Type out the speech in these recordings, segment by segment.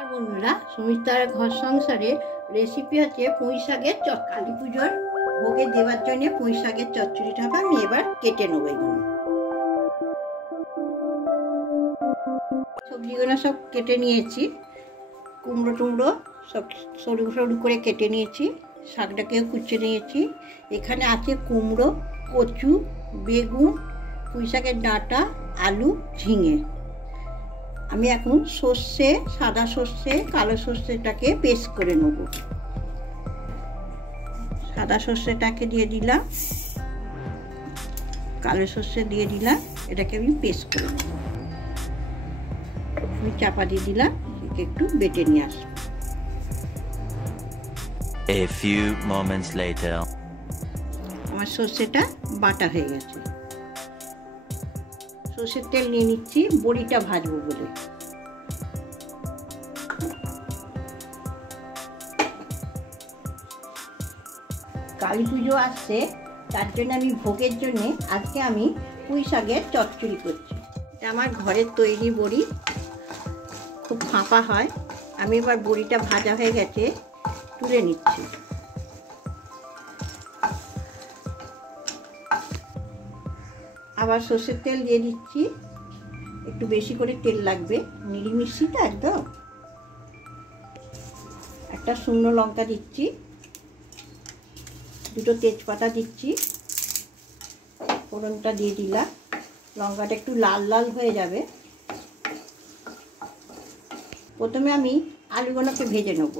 নমস্কার বন্ধুরা, সুমিতার ঘর সংসারের রেসিপি হচ্ছে পুঁই শাকের কালী পুজোর ভোগে দেওয়ার জন্য পুঁই শাকের চচ্চড়িটা হবে। আমি এবার কেটে নেবো। এগুলো সবজিগুলো সব কেটে নিয়েছি। কুমড়ো টুমড়ো সব সরু সরু করে কেটে নিয়েছি। শাকটাকেও কুচে নিয়েছি। এখানে আছে কুমড়ো, কচু, বেগুন, পুঁই শাকের ডাঁটা, আলু, ঝিঙে। আমি এখন সর্ষে, সাদা সর্ষে, কালো সর্ষেটাকে পেস্ট করে নেব। সাদা সর্ষেটাকে দিয়ে দিলাম, কালো সর্ষে দিয়ে দিলাম। এটাকে আমি পেস্ট করে নেব। আমি চাপা দিয়ে দিলাম, একটু বেটে নিয়ে আসবো। A few moments later. আমার সর্ষেটা বাটা হয়ে গেছে। সর্ষের তেল নিয়ে নিচ্ছি বড়িটা ভাজবো বলে। কালী পুজো আসছে, তার জন্য আমি ভোগের জন্য আজকে আমি পুঁই শাকের চচ্চড়ি করছি। এটা আমার ঘরের তৈরি বড়ি, খুব ফাঁপা হয়। আমি এবার বড়িটা ভাজা হয়ে গেছে, তুলে নিচ্ছি। আবার সর্ষের তেল দিয়ে দিচ্ছি, একটু বেশি করে তেল লাগবে, নিরামিষটা একদম। একটা শুকনো লঙ্কা দিচ্ছি, দুটো তেজপাতা দিচ্ছি, ফোড়নটা দিয়ে দিলাম। লঙ্কাটা একটু লাল লাল হয়ে যাবে। প্রথমে আমি আলুগুলোকে ভেজে নেব।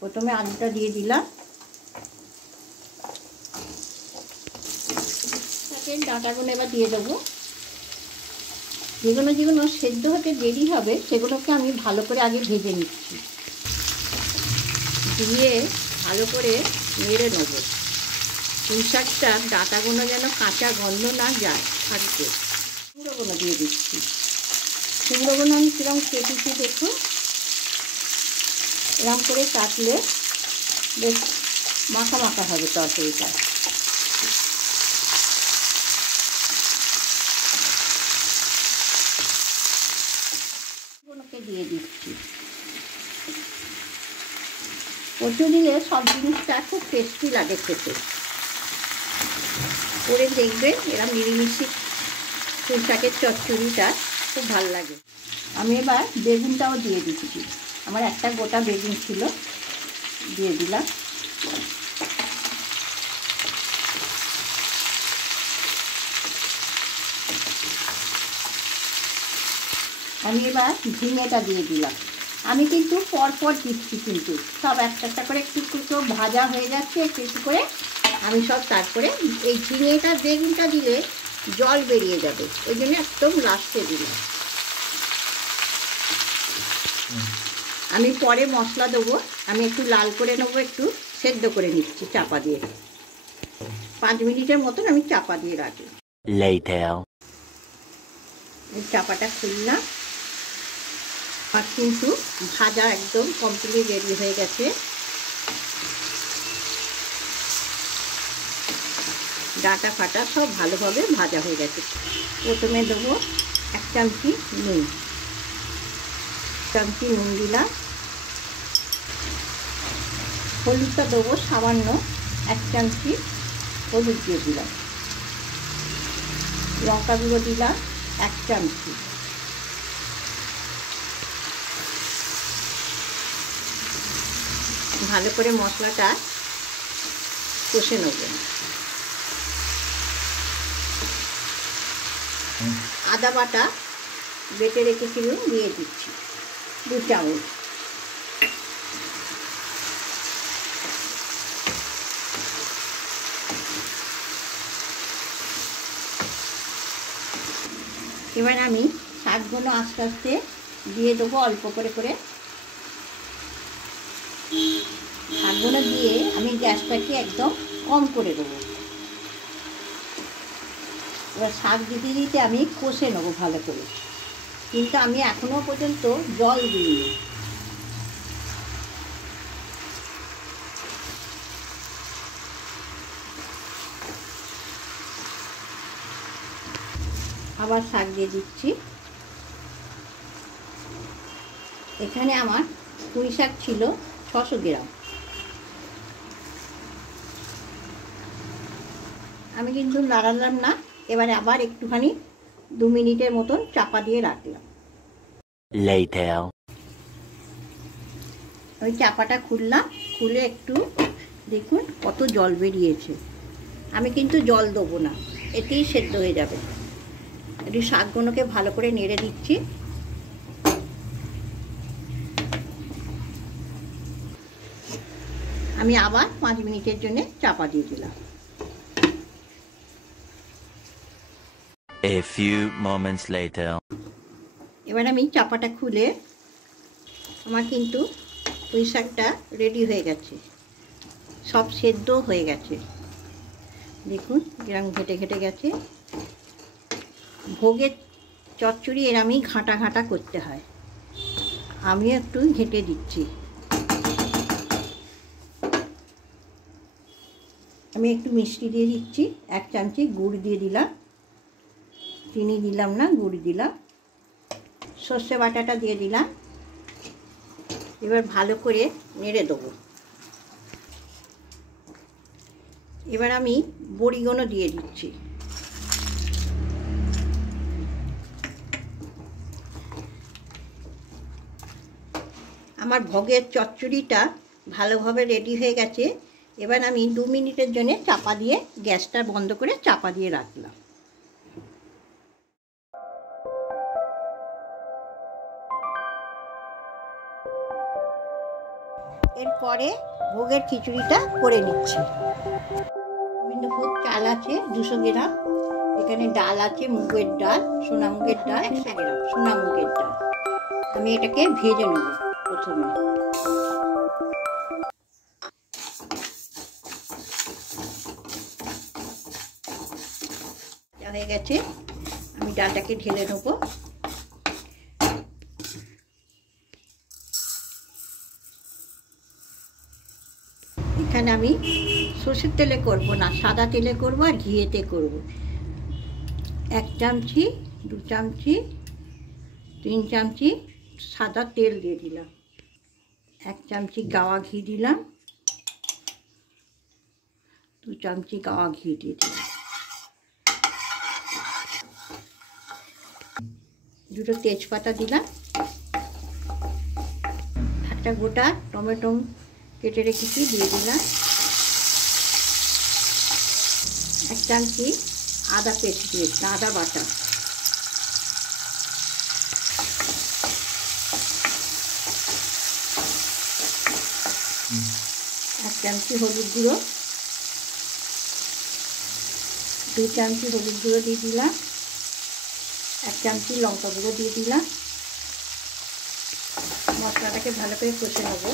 প্রথমে আলুটা দিয়ে দিলাম, ডাঁটাগুলো এবার দিয়ে দেবো। যেগুলো যেগুলো সেদ্ধ হতে দেরি হবে সেগুলোকে আমি ভালো করে আগে ভেজে নিচ্ছি। দিয়ে ভালো করে নেড়ে নেব। পুঁই শাকটার ডাঁটাগুলো যেন কাঁচা গন্ধ না যায় থাকবে। কুমড়োগুলো দিয়ে দিচ্ছি। কুমড়োগুলো আমি কিরকম কেটেছি দেখুন। এরকম করে কাটলে বেশ মাখা মাখা হবে তরকারিটা। দিয়ে দিচ্ছি। কচু দিলে সব জিনিসটা খুব টেস্টি লাগে খেতে। করে দেখবে এরকম নিরামিষি পুঁই শাকের চচ্চড়িটা খুব ভালো লাগে। আমি এবার বেগুনটাও দিয়ে দিচ্ছি। আমার একটা গোটা বেগুন ছিল, দিয়ে দিলাম। আমি এবার ঝিঙেটা দিয়ে দিলাম। আমি কিন্তু পরপর দিচ্ছি, কিন্তু সব একটা একটা করে একটু একটু ভাজা হয়ে যাচ্ছে একটু একটু করে। আমি সব তারপরে এই ঝিঙেটা বেগুনটা দিলে জল বেরিয়ে যাবে, ওই জন্য একদম লাস্টে দিলাম। আমি পরে মশলা দেবো। আমি একটু লাল করে নেবো, একটু সেদ্ধ করে নিচ্ছি চাপা দিয়ে। 5 মিনিটের মতন আমি চাপা দিয়ে রাখি। চাপাটা খুললাম। আর কিন্তু ভাজা একদম কমপ্লিট রেডি হয়ে গেছে। ডাঁটা ফাটা সব ভালোভাবে ভাজা হয়ে গেছে। প্রথমে দেবো 1 চামচি নুন। চামচি নুন দিলাম। হলুদটা দেবো সামান্য, 1 চামচি হলুদ দিয়ে দিলাম। লঙ্কা গুঁড়ো দিলাম 1 চামচি। ভালো করে মশলাটা কষে নেব। আদা বাটা বেটে রেখেছিলাম, দিয়ে দিচ্ছি 2 চামচ। এবার আমি শাকগুলো আস্তে আস্তে দিয়ে দেবো, অল্প করে করে। শাকগুলো দিয়ে আমি গ্যাসটাকে একদম কম করে দেবো। এবার শাক দিতে দিতে আমি কষে নেবো ভালো করে, কিন্তু আমি এখনও পর্যন্ত জল দিইনি। আবার শাক দিয়ে দিচ্ছি। এখানে আমার পুঁই শাক ছিল 600 গ্রাম। আমি কিন্তু নাড়ালাম না, এবারে আবার একটুখানি 2 মিনিটের মতন চাপা দিয়ে রাখলাম। Later. ওই চাপাটা খুললাম, খুলে একটু দেখুন কত জল বেরিয়েছে। আমি কিন্তু জল দেবো না, এতেই সেদ্ধ হয়ে যাবে। একটু শাকগুলোকে ভালো করে নেড়ে দিচ্ছি। আমি আবার 5 মিনিটের জন্য চাপা দিয়ে দিলাম। A few moments later. এবার আমি চাপাটা খুলে, আমার কিন্তু পুঁই শাকটা রেডি হয়ে গেছে, সব সেদ্ধ হয়ে গেছে। দেখুন কিরকম ঘেটে ঘেটে গেছে। ভোগের চচ্চড়ি এরমই ঘাঁটা ঘাঁটা করতে হয়। আমিও একটু ঘেঁটে দিচ্ছি। আমি একটু মিষ্টি দিয়ে দিচ্ছি, 1 চামচি গুড় দিয়ে দিলাম, চিনি দিলাম না, গুড় দিলাম। সর্ষে বাটাটা দিয়ে দিলাম। এবার ভালো করে নেড়ে দেবো। এবার আমি বড়িগুলো দিয়ে দিচ্ছি। আমার ভোগের চচ্চড়িটা ভালোভাবে রেডি হয়ে গেছে। এবার আমি 2 মিনিটের জন্য চাপা দিয়ে, গ্যাসটা বন্ধ করে চাপা দিয়ে রাখলাম। এরপরে ভোগের খিচুড়িটা করে নিচ্ছি। গোবিন্দভোগ চাল আছে 200 গ্রাম, এখানে ডাল আছে মুগের ডাল, সোনা মুগের ডাল 100 গ্রাম, সোনা মুগের ডাল। আমি এটাকে ভেজে নেব প্রথমে। হয়ে গেছে, আমি ডালটাকে ঢেলে নেব। এখানে আমি সরষের তেলে করব না, সাদা তেলে করব আর ঘিয়েতে করব। 1 চামচি, 2 চামচি, 3 চামচি সাদা তেল দিয়ে দিলাম। 1 চামচি গাওয়া ঘি দিলাম, 2 চামচি গাওয়া ঘি দিয়ে দিলাম। 2টো তেজপাতা দিলাম। একটা গোটা টমেটো কেটে রেখেছি দিয়ে দিলাম। 1 চামচি আদা পেস্ট দিয়েছি, আদা বাটা। এক চামচি হলুদ গুঁড়ো, 2 চামচি হলুদ গুঁড়ো দিয়ে দিলাম। 1 চামচি লঙ্কা গুঁড়ো দিয়ে দিলাম। মশলাটাকে ভালো করে কষে নেব।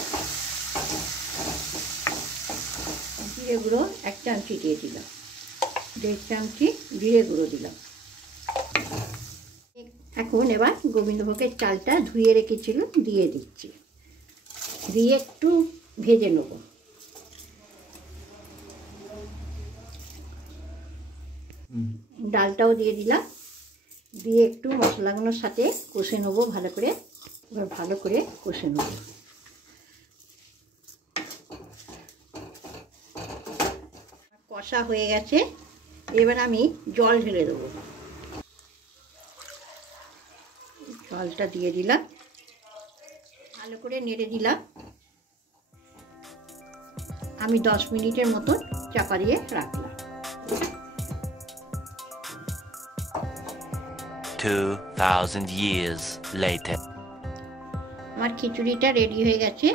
জিরে গুঁড়ো 1 চামচি দিয়ে দিলাম, 1.5 চামচি জিরে গুঁড়ো দিলাম। এখন এবার গোবিন্দভোগের চালটা ধুয়ে রেখেছিলাম দিয়ে দিচ্ছি, দিয়ে একটু ভেজে নেব। ডালটাও দিয়ে দিলাম, দিয়ে একটু মশলাগুলোর সাথে কষে নেবো ভালো করে। এবার ভালো করে কষে নেব। কষা হয়ে গেছে, এবার আমি জল ঢেলে দেবো। জলটা দিয়ে দিলাম, ভালো করে নেড়ে দিলাম। আমি 10 মিনিটের মতন চাপা দিয়ে রাখলাম। 2000 years later. আমার খিচুড়িটা রেডি হয়ে গেছে,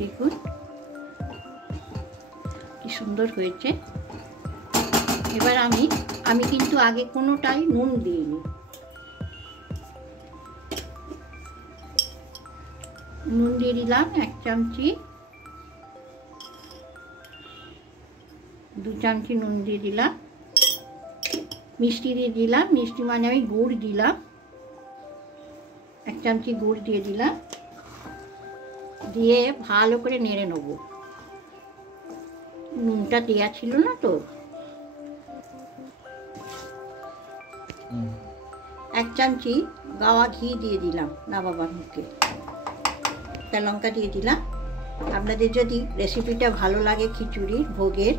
দেখুন কি সুন্দর হয়েছে। এবার আমি কিন্তু আগে কোনোটাই নুন দিইনি। নুন দিয়ে দিলাম 1 চামচি, 2 চামচি নুন দিয়ে দিলাম। মিষ্টি দিয়ে দিলাম, মিষ্টি মানে আমি গুড় দিলাম, 1 চামচি গুড় দিয়ে দিলাম। দিয়ে ভালো করে নেড়ে নেব। নুনটা দেওয়া ছিল না তো। 1 চামচি গাওয়া ঘি দিয়ে দিলাম না বাবার মুখে, কাঁচা লঙ্কা দিয়ে দিলাম। আপনাদের যদি রেসিপিটা ভালো লাগে খিচুড়ির ভোগের,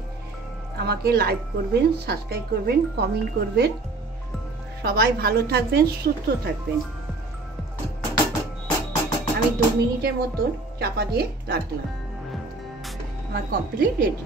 আমাকে লাইক করবেন, সাবস্ক্রাইব করবেন, কমেন্ট করবেন। সবাই ভালো থাকবেন, সুস্থ থাকবেন। আমি 2 মিনিটের মতন চাপা দিয়ে রাখলাম। আমার কমপ্লিট রেডি।